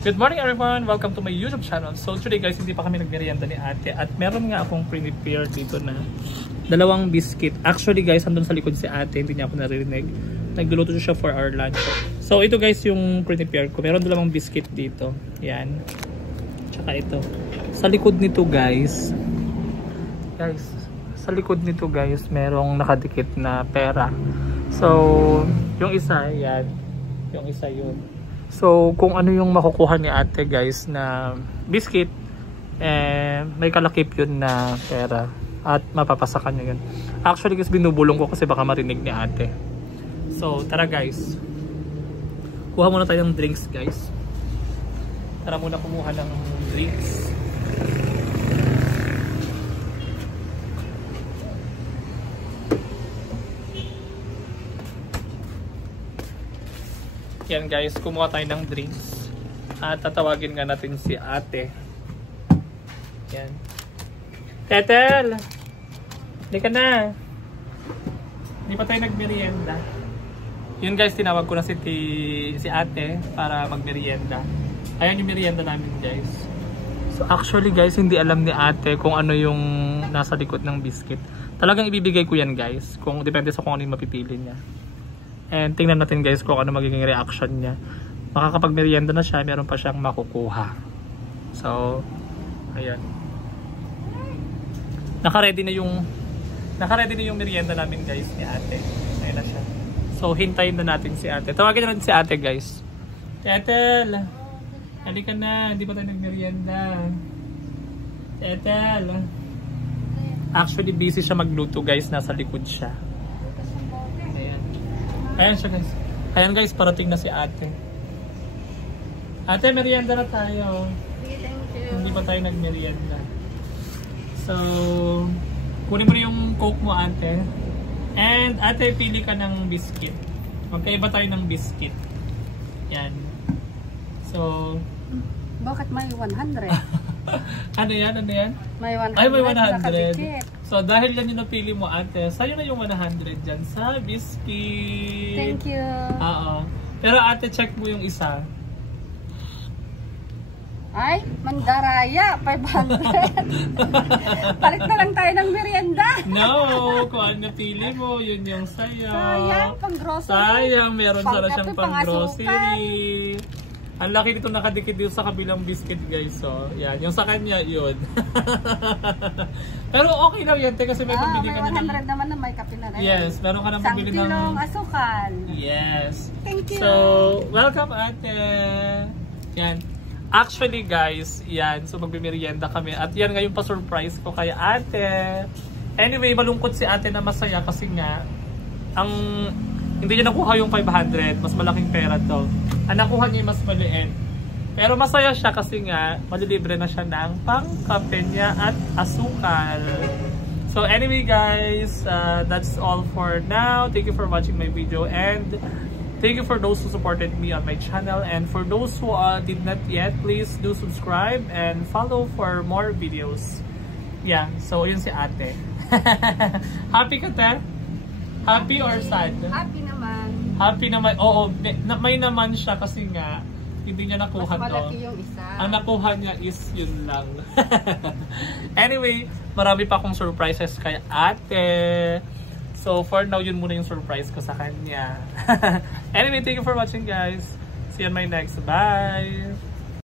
Good morning everyone! Welcome to my YouTube channel. So today guys, hindi pa kami nagmerienda ni ate at meron nga akong prepare dito na dalawang biscuit. Actually guys, andun sa likod si ate, hindi niya ako naririnig. Nagluluto siya for our lunch. So ito guys yung prepare ko. Meron dalawang biscuit dito. Yan. Tsaka ito. Sa likod nito guys, sa likod nito guys, merong nakadikit na pera. So yung isa, yan. Yung isa yun. So, kung ano yung makukuha ni ate guys na biscuit, may kalakip yun na pera at mapapasakan niya yun. Actually guys, binubulong ko kasi baka marinig ni ate. So, tara guys. Kuha muna tayo ng drinks guys. Tara muna kumuha ng drinks. Yan guys, kumuha tayo ng drinks at tatawagin nga natin si ate. Yan. Tetel! Hindi ka na. Hindi pa tayo nagmerienda. Yun guys, tinawag ko na si ate para magmerienda. Ayan yung merienda namin guys. So actually guys, hindi alam ni ate kung ano yung nasa likod ng biscuit. Talagang ibibigay ko yan guys. Depende sa kung ano yung mapipili niya. And tingnan natin guys kung ano magiging reaction niya. Makakapag-merienda na siya, meron pa siyang makukuha. So, ayan. Naka-ready na yung merienda namin guys ni ate. Ayan na siya. So, hintayin na natin si ate. Tawagin na natin si ate guys. Tetel! Halika na, hindi pa tayo nag-merienda. Tetel! Actually, busy siya magluto guys. Nasa likod siya. Ayan siya guys. Ayan guys, parating na si ate. Ate, merienda na tayo. Thank you. Hindi pa tayo nagmerienda. So, kunin mo na yung coke mo ate. And ate, pili ka ng biscuit. Okay, iba tayo ng biscuit. Yan. So, bakit may 100? Ano yan? Ano yan? May 100. Ay, may 100. So, dahil yan yung napili mo ate, sa'yo na yung 100 dyan sa biscuit. Thank you. Oo. Pero ate, check mo yung isa. Ay, mandaraya, 500. Palit na lang tayo ng merienda. No, kung ano napili mo, yun yung sa'yo. Sayang, pang grocery. Sayang, meron sana siyang pang grocery. Ang laki nito nakadikit dito sa kabilang biscuit guys. So, yan. Yung sa kanya, yun. Pero okay lang yan. Kasi may pambili ka na. May 100 naman na may kape na rin. Yes, meron ka na pambili ng... kilong asukal. Yes. Thank you. So, welcome ate. Yan. Actually guys, yan. So, magmimerienda kami. At yan ngayon pa surprise ko kay ate. Anyway, malungkot si ate na masaya kasi nga, hindi niya nakuha yung 500. Mas malaking pera to. Ang nakuha niya mas maliit. Pero masaya siya kasi nga malilibre na siya ng pangkape niya at asukal. So anyway guys, that's all for now. Thank you for watching my video and thank you for those who supported me on my channel. And for those who did not yet, please do subscribe and follow for more videos. Yeah, so yun si ate. Happy ka te? Happy or sad? Happy naman. Happy naman. Oo, may naman siya kasi nga hindi niya nakuha to. Mas malaki yung isa. Ang nakuha niya is yun lang. Anyway, marami pa akong surprises kay ate. So for now, yun muna yung surprise ko sa kanya. Anyway, thank you for watching guys. See you on my next. Bye!